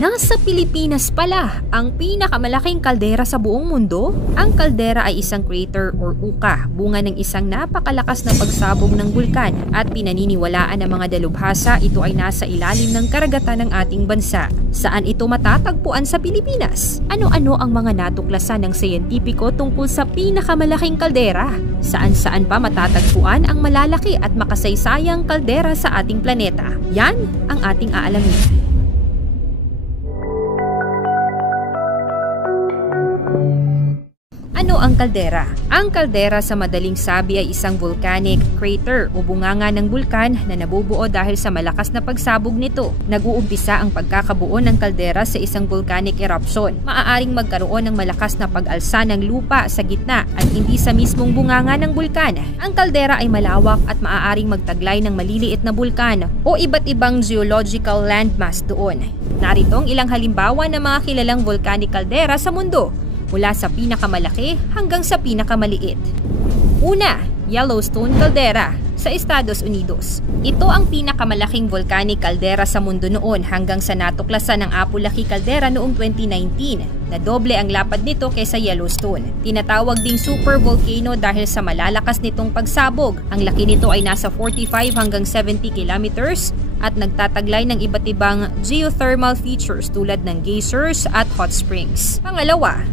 Nasa Pilipinas pala ang pinakamalaking kaldera sa buong mundo. Ang kaldera ay isang crater or uka, bunga ng isang napakalakas na pagsabog ng bulkan at pinaniniwalaan ng mga dalubhasa ito ay nasa ilalim ng karagatan ng ating bansa. Saan ito matatagpuan sa Pilipinas? Ano-ano ang mga natuklasan ng siyentipiko tungkol sa pinakamalaking kaldera? Saan-saan pa matatagpuan ang malalaki at makasaysayang kaldera sa ating planeta? Yan ang ating aalamin. Ano ang kaldera? Ang kaldera sa madaling sabi ay isang volcanic crater o bunganga ng bulkan na nabubuo dahil sa malakas na pagsabog nito. Nag-uumpisa ang pagkakabuo ng kaldera sa isang volcanic eruption. Maaaring magkaroon ng malakas na pag-alsa ng lupa sa gitna at hindi sa mismong bunganga ng bulkan. Ang kaldera ay malawak at maaaring magtaglay ng maliliit na bulkan o iba't ibang geological landmass doon. Narito ang ilang halimbawa ng mga kilalang volcanic caldera sa mundo, mula sa pinakamalaki hanggang sa pinakamaliit. Una, Yellowstone Caldera sa Estados Unidos. Ito ang pinakamalaking volcanic caldera sa mundo noon hanggang sa natuklasan ng Apalaki Caldera noong 2019 na doble ang lapad nito kaysa Yellowstone. Tinatawag ding supervolcano dahil sa malalakas nitong pagsabog. Ang laki nito ay nasa 45 hanggang 70 kilometers at nagtataglay ng iba't ibang geothermal features tulad ng geysers at hot springs. Pangalawa,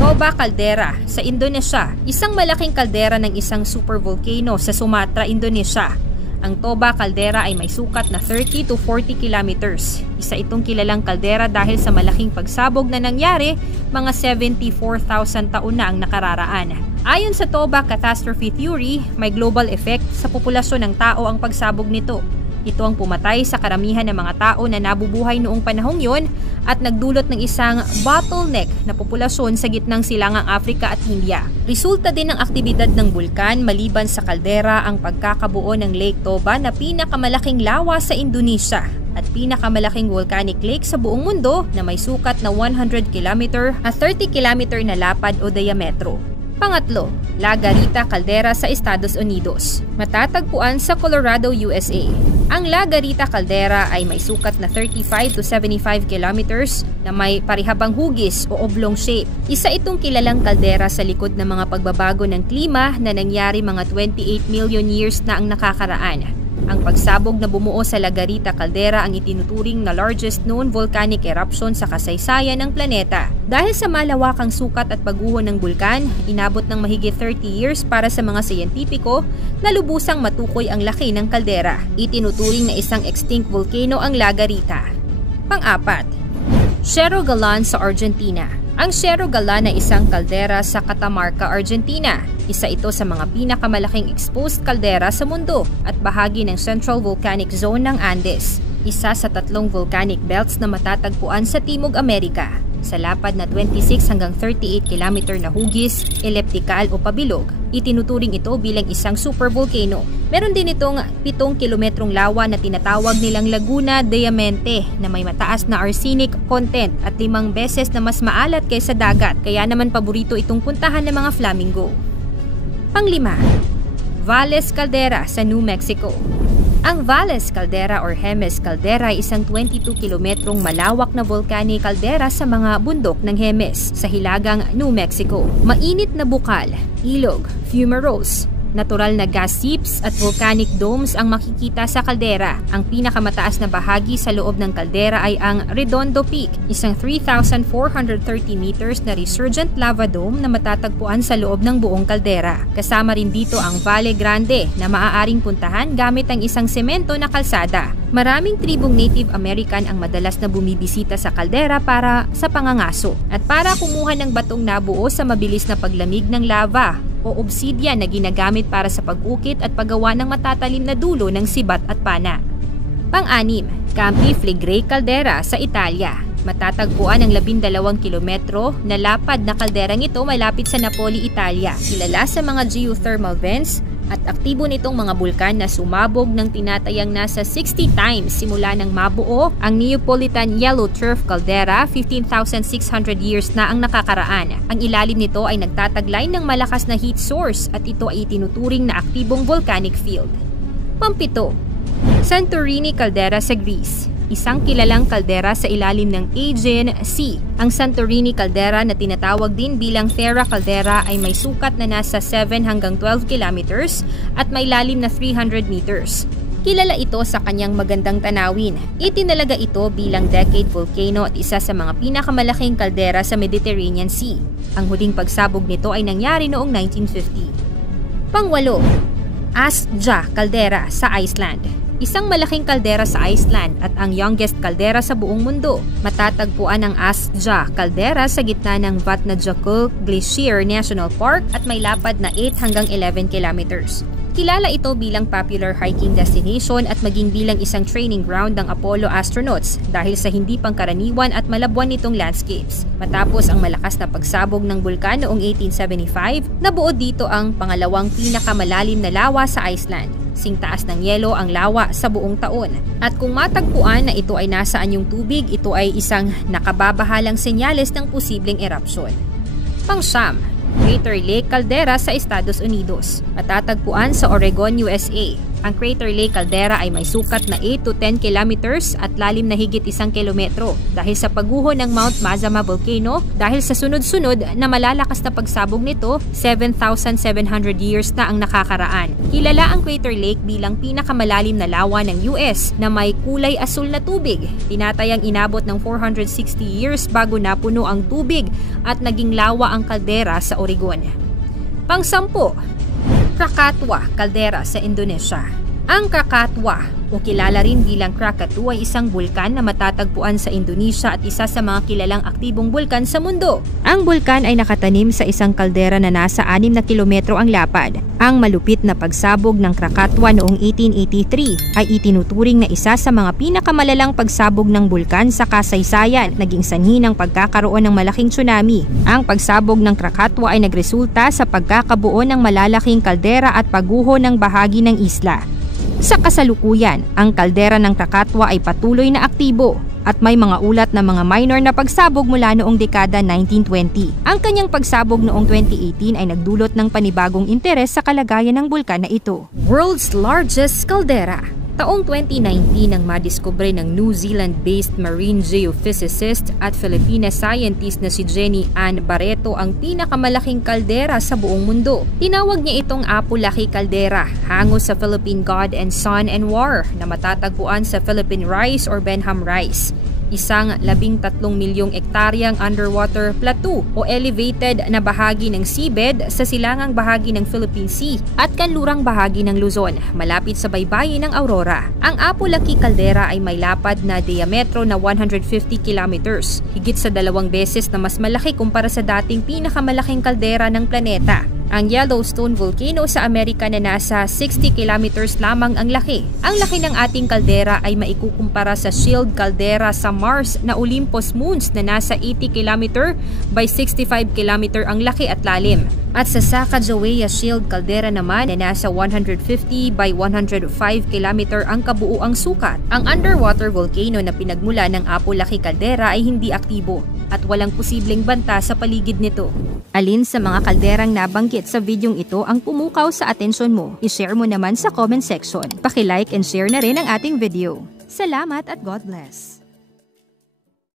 Toba Caldera sa Indonesia, isang malaking kaldera ng isang supervolcano sa Sumatra, Indonesia. Ang Toba Caldera ay may sukat na 30 to 40 kilometers. Isa itong kilalang kaldera dahil sa malaking pagsabog na nangyari mga 74,000 taon na ang nakararaan. Ayon sa Toba Catastrophe Theory, may global effect sa populasyon ng tao ang pagsabog nito. Ito ang pumatay sa karamihan ng mga tao na nabubuhay noong panahong yon at nagdulot ng isang bottleneck na populasyon sa gitnang silangang Africa at India. Resulta din ng aktibidad ng bulkan maliban sa kaldera ang pagkakabuo ng Lake Toba na pinakamalaking lawa sa Indonesia at pinakamalaking volcanic lake sa buong mundo na may sukat na 100 km at 30 km na lapad o diametro. Pangatlo, La Garita Caldera sa Estados Unidos. Matatagpuan sa Colorado, USA. Ang La Garita Caldera ay may sukat na 35 to 75 kilometers na may parihabang hugis o oblong shape. Isa itong kilalang kaldera sa likod ng mga pagbabago ng klima na nangyari mga 28 million years na ang nakakaraan. Ang pagsabog na bumuo sa La Garita Caldera ang itinuturing na largest known volcanic eruption sa kasaysayan ng planeta. Dahil sa malawakang sukat at pagguho ng bulkan, inabot ng mahigit 30 years para sa mga siyentipiko na lubusang matukoy ang laki ng kaldera. Itinuturing na isang extinct volcano ang La Garita. Pang-apat, Cerro Galán sa Argentina. Ang Cerro Galán ay isang kaldera sa Catamarca, Argentina. Isa ito sa mga pinakamalaking exposed kaldera sa mundo at bahagi ng Central Volcanic Zone ng Andes. Isa sa 3 volcanic belts na matatagpuan sa Timog Amerika. Sa lapad na 26 hanggang 38 km na hugis, elliptical o pabilog, itinuturing ito bilang isang supervolcano. Meron din itong 7 kilometrong lawa na tinatawag nilang Laguna Diamante na may mataas na arsenic content at 5 beses na mas maalat kaysa dagat, kaya naman paborito itong puntahan ng mga flamingo. Panglima, Valles Caldera sa New Mexico. Ang Valles Caldera or Jemez Caldera ay isang 22 kilometrong malawak na volcanic caldera sa mga bundok ng Jemez sa hilagang New Mexico. Mainit na bukal, ilog, fumaroles, natural na gas seeps at volcanic domes ang makikita sa kaldera. Ang pinakamataas na bahagi sa loob ng kaldera ay ang Redondo Peak, isang 3,430 meters na resurgent lava dome na matatagpuan sa loob ng buong kaldera. Kasama rin dito ang Valle Grande na maaaring puntahan gamit ang isang semento na kalsada. Maraming tribong Native American ang madalas na bumibisita sa kaldera para sa pangangaso at para kumuha ng batong nabuo sa mabilis na paglamig ng lava o obsidian na ginagamit para sa pag-ukit at paggawa ng matatalim na dulo ng sibat at pana. Pang-anim, Campi Flegrei Caldera sa Italia. Matatagpuan ang 12 kilometro na lapad na kalderang ito malapit sa Napoli, Italia. Kilala sa mga geothermal vents at aktibo nitong mga bulkan na sumabog ng tinatayang nasa 60 times simula nang mabuo ang Neapolitan Yellow Turf Caldera. 15,600 years na ang nakakaraan. Ang ilalim nito ay nagtataglay ng malakas na heat source at ito ay tinuturing na aktibong volcanic field. Pampito, Santorini Caldera sa Greece. isang kilalang kaldera sa ilalim ng Aegean Sea. Ang Santorini caldera na tinatawag din bilang Thera caldera ay may sukat na nasa 7 hanggang 12 kilometers at may lalim na 300 meters. Kilala ito sa kanyang magandang tanawin. Itinalaga ito bilang decade volcano at isa sa mga pinakamalaking kaldera sa Mediterranean Sea. Ang huling pagsabog nito ay nangyari noong 1950. Pangwalo, Askja caldera sa Iceland. Isang malaking kaldera sa Iceland at ang youngest kaldera sa buong mundo. Matatagpuan ang Askja caldera sa gitna ng Vatnajökull Glacier National Park at may lapad na 8 hanggang 11 kilometers. Kilala ito bilang popular hiking destination at maging bilang isang training ground ng Apollo astronauts dahil sa hindi pangkaraniwan at malabwan nitong landscapes. Matapos ang malakas na pagsabog ng bulkan noong 1875, nabuo dito ang pangalawang pinakamalalim na lawa sa Iceland. Singtaas ng yelo ang lawa sa buong taon. At kung matagpuan na ito ay nasaan yung tubig, ito ay isang nakababahalang senyales ng posibleng erupsyon. Pang-siyam, Crater Lake Caldera sa Estados Unidos. Matatagpuan sa Oregon, USA. Ang Crater Lake Caldera ay may sukat na 8 to 10 kilometers at lalim na higit 1 kilometro dahil sa pagguho ng Mount Mazama Volcano dahil sa sunod-sunod na malalakas na pagsabog nito, 7,700 years na ang nakakaraan. Kilala ang Crater Lake bilang pinakamalalim na lawa ng US na may kulay asul na tubig. Tinatayang inabot ng 460 years bago napuno ang tubig at naging lawa ang kaldera sa Oregon. Pang-sampu, Krakatau caldera sa Indonesia. Ang Krakatau o kilala rin bilang Krakatau ay isang bulkan na matatagpuan sa Indonesia at isa sa mga kilalang aktibong bulkan sa mundo. Ang bulkan ay nakatanim sa isang kaldera na nasa 6 na kilometro ang lapad. Ang malupit na pagsabog ng Krakatau noong 1883 ay itinuturing na isa sa mga pinakamalalang pagsabog ng bulkan sa kasaysayan, naging sanhi ng pagkakaroon ng malaking tsunami. Ang pagsabog ng Krakatau ay nagresulta sa pagkakabuo ng malalaking kaldera at pagguho ng bahagi ng isla. Sa kasalukuyan, ang kaldera ng Krakatau ay patuloy na aktibo at may mga ulat na mga minor na pagsabog mula noong dekada 1920. Ang kanyang pagsabog noong 2018 ay nagdulot ng panibagong interes sa kalagayan ng bulkan na ito. World's largest caldera. Taong 2019 nang madiskubre ng New Zealand-based marine geophysicist at Filipina scientist na si Jenny Ann Barreto ang pinakamalaking kaldera sa buong mundo. Tinawag niya itong Apu-Laki Caldera, hango sa Philippine God and Sun and War na matatagpuan sa Philippine Rise or Benham Rise. Isang 13 milyong ektaryang underwater plateau o elevated na bahagi ng seabed sa silangang bahagi ng Philippine Sea at kanlurang bahagi ng Luzon, malapit sa baybayin ng Aurora. Ang Apu-Laki Caldera ay may lapad na diametro na 150 kilometers, higit sa 2 beses na mas malaki kumpara sa dating pinakamalaking kaldera ng planeta. Ang Yellowstone Volcano sa Amerika na nasa 60 kilometers lamang ang laki. Ang laki ng ating kaldera ay maikukumpara sa Shield Caldera sa Mars na Olympus Moons na nasa 80 km by 65 km ang laki at lalim. At sa Sacagawea Shield Caldera naman na nasa 150 by 105 km ang kabuuang sukat. Ang underwater volcano na pinagmula ng Apu-Laki Caldera ay hindi aktibo at walang posibleng banta sa paligid nito. Alin sa mga kalderang nabanggit sa videong ito ang pumukaw sa atensyon mo? I-share mo naman sa comment section. Paki-like and share na rin ang ating video. Salamat at God bless!